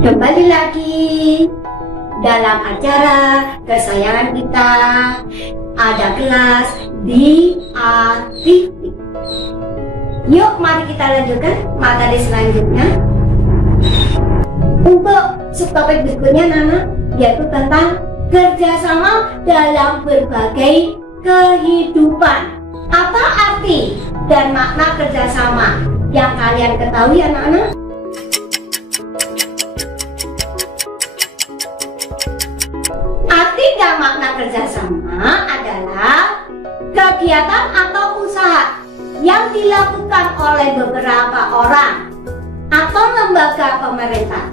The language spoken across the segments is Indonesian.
Kembali lagi dalam acara kesayangan kita, ada kelas di artifik. Yuk mari kita lanjutkan materi selanjutnya. Untuk subtopik berikutnya Nana, yaitu tentang kerjasama dalam berbagai kehidupan. Apa arti dan makna kerjasama yang kalian ketahui anak-anak? Arti dan makna kerjasama adalah kegiatan atau usaha yang dilakukan oleh beberapa orang atau lembaga pemerintah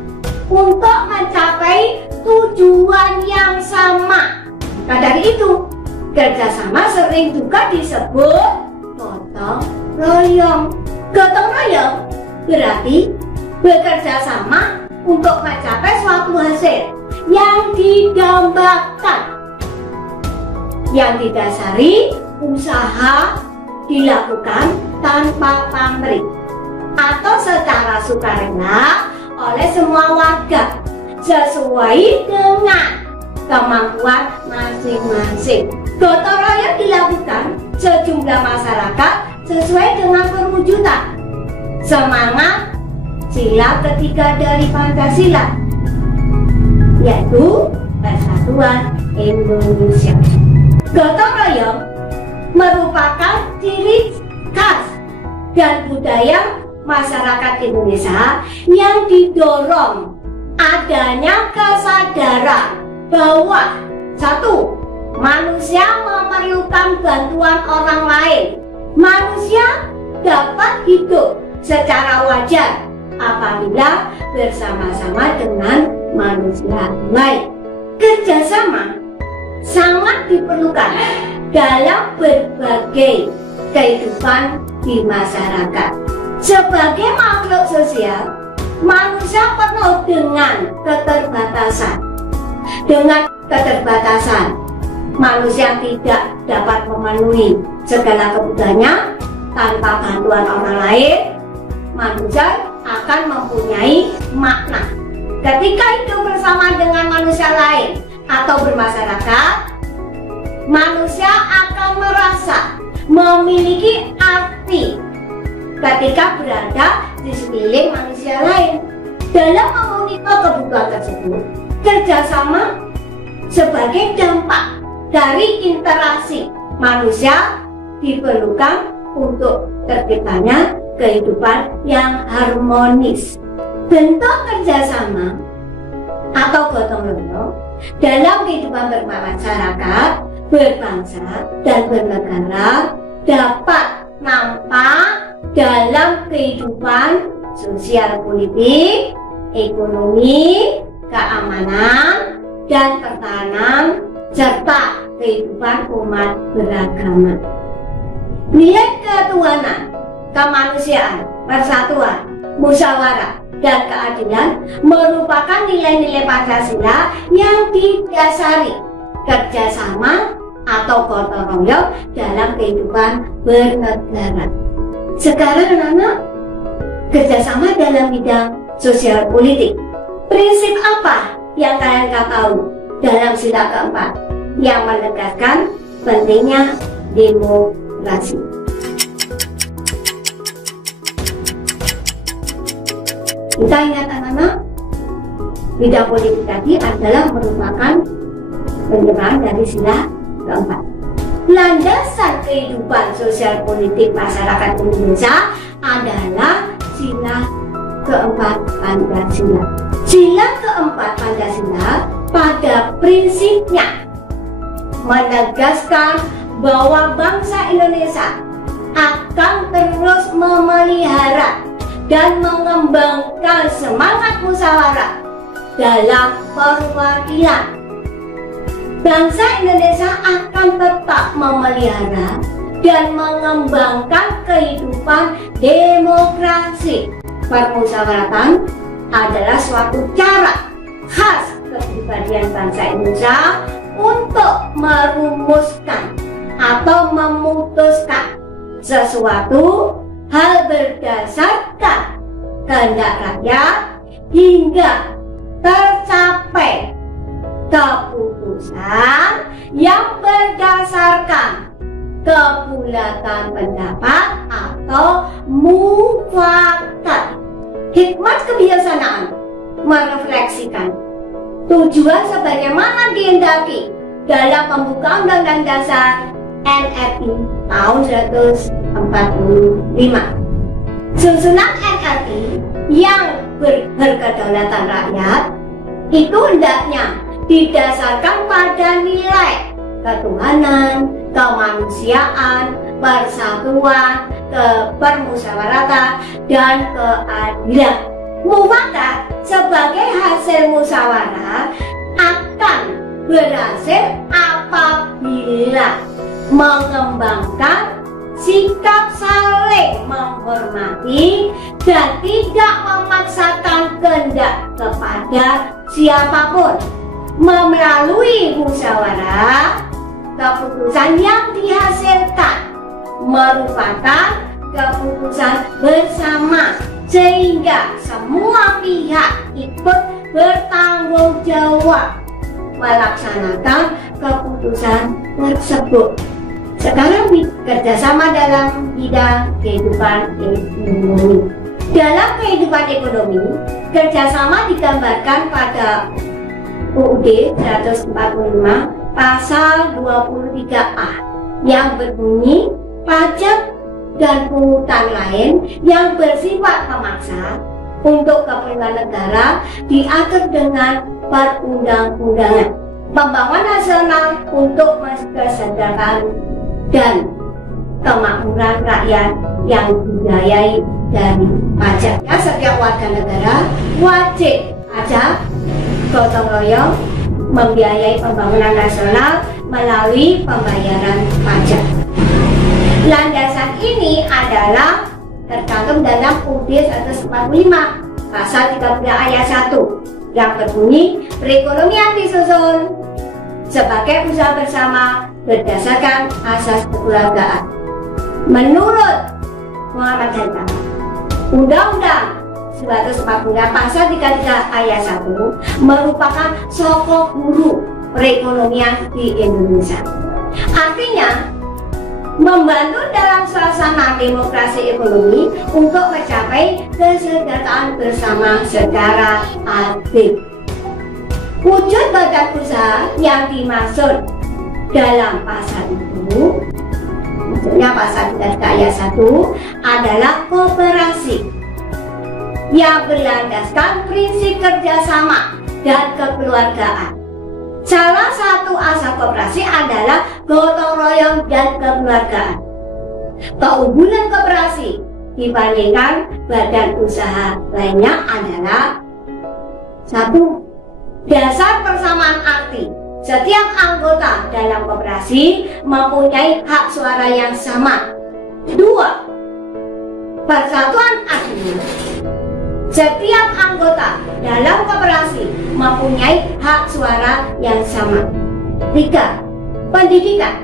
untuk mencapai tujuan yang sama. Maka dari itu, kerjasama sering juga disebut gotong royong. Gotong royong berarti bekerja sama untuk mencapai suatu hasil yang didambakan, yang didasari usaha dilakukan tanpa pamrih atau secara sukarela oleh semua warga sesuai dengan kemampuan masing-masing. Gotong royong dilakukan sejumlah masyarakat sesuai dengan perwujudan semangat sila ketiga dari Pancasila, yaitu Persatuan Indonesia. Gotong royong merupakan ciri khas dan budaya masyarakat Indonesia yang didorong adanya kesadaran bahwa satu, manusia memerlukan bantuan orang lain. Manusia dapat hidup secara wajar apabila bersama-sama dengan manusia lain. Kerjasama sangat diperlukan dalam berbagai kehidupan di masyarakat. Sebagai makhluk sosial, manusia penuh dengan keterbatasan. Dengan keterbatasan, manusia tidak dapat memenuhi segala kebutuhannya. Tanpa bantuan orang lain, manusia akan mempunyai makna. Ketika hidup bersama dengan manusia lain atau bermasyarakat, manusia akan merasa memiliki arti ketika berada di sekeliling manusia lain. Dalam memenuhi kebutuhan tersebut, kerjasama sebagai dampak dari interaksi manusia diperlukan untuk terciptanya kehidupan yang harmonis. Bentuk kerjasama atau gotong royong dalam kehidupan bermasyarakat, berbangsa, dan bernegara dapat nampak dalam kehidupan sosial politik, ekonomi, keamanan, dan pertahanan, serta kehidupan umat beragama. Nilai ketuhanan, kemanusiaan, persatuan, musyawarah, dan keadilan merupakan nilai-nilai Pancasila yang didasari kerjasama atau gotong royong dalam kehidupan bernegara. Sekarang anak-anak, kerjasama dalam bidang sosial politik. Prinsip apa yang kalian ketahui dalam sila keempat yang menegaskan pentingnya demokrasi? Kita ingat anak-anak, bidang politik tadi adalah merupakan penyerahan dari sila keempat. Landasan kehidupan sosial politik masyarakat Indonesia adalah sila keempat Pancasila. Sila keempat Pancasila pada prinsipnya menegaskan bahwa bangsa Indonesia akan terus memelihara dan mengembangkan semangat musyawarah dalam perwakilan. Bangsa Indonesia akan tetap memelihara dan mengembangkan kehidupan demokrasi. Permusyawaratan adalah suatu cara khas kepribadian bangsa Indonesia untuk merumuskan atau memutuskan sesuatu hal berdasarkan kehendak rakyat hingga tercapai. Keputusan yang berdasarkan kebulatan pendapat atau mufakat. Hikmat kebijaksanaan merefleksikan tujuan sebagaimana dihendaki dalam pembukaan Undang-Undang Dasar NRI tahun 1945. Susunan NRI yang berkedaulatan rakyat itu hendaknya didasarkan pada nilai ketuhanan, kemanusiaan, persatuan, kebermusyawaratan, dan keadilan. Mufakat sebagai hasil musyawarah akan berhasil apabila mengembangkan sikap saling menghormati dan tidak memaksakan kehendak kepada siapapun. Melalui musyawarah, keputusan yang dihasilkan merupakan keputusan bersama sehingga semua pihak ikut bertanggung jawab melaksanakan keputusan tersebut. Sekarang kerjasama dalam bidang kehidupan ekonomi. Dalam kehidupan ekonomi, kerjasama digambarkan pada UUD 145 pasal 23A yang berbunyi pajak dan pungutan lain yang bersifat memaksa untuk kepentingan negara diatur dengan perundang-undangan. Pembangunan nasional untuk kesejahteraan dan kemakmuran rakyat yang dibiayai dari pajak. Setiap warga negara wajib pajak gotong royong membiayai pembangunan nasional melalui pembayaran pajak. Landasan ini adalah tercantum dalam UUD 145 pasal 30 ayat 1 yang berbunyi perekonomian disusun sebagai usaha bersama berdasarkan asas kekeluargaan. Menurut Muhammad Hatta, Undang-Undang 145 pasal 33 ayat 1 merupakan sokok guru perekonomian di Indonesia. Artinya, membantu dalam suasana demokrasi ekonomi untuk mencapai kesejahteraan bersama secara adil. Wujud badan usaha yang dimaksud dalam pasal itu, maksudnya pasal 33 ayat 1 adalah koperasi yang berlandaskan prinsip kerjasama dan kekeluargaan. Salah satu asas koperasi adalah gotong royong dan kekeluargaan. Keunggulan koperasi dibandingkan badan usaha lainnya adalah: 1. Dasar persamaan arti. Setiap anggota dalam koperasi mempunyai hak suara yang sama. 2. Persatuan artinya setiap anggota dalam koperasi mempunyai hak suara yang sama. 3. Pendidikan.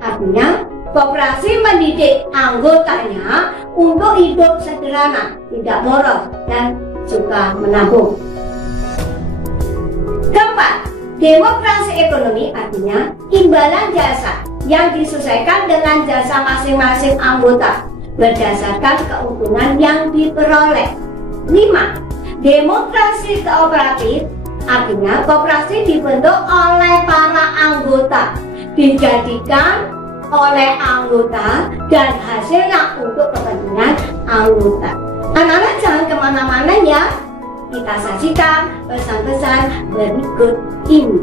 Artinya, koperasi mendidik anggotanya untuk hidup sederhana, tidak boros, dan suka menabung. 4. Demokrasi ekonomi artinya imbalan jasa yang disesuaikan dengan jasa masing-masing anggota berdasarkan keuntungan yang diperoleh. 5. Demokrasi kooperatif artinya koperasi dibentuk oleh para anggota, dijadikan oleh anggota dan hasilnya untuk kepentingan anggota. Anak-anak jangan kemana-mana ya. Kita saksikan pesan-pesan berikut ini.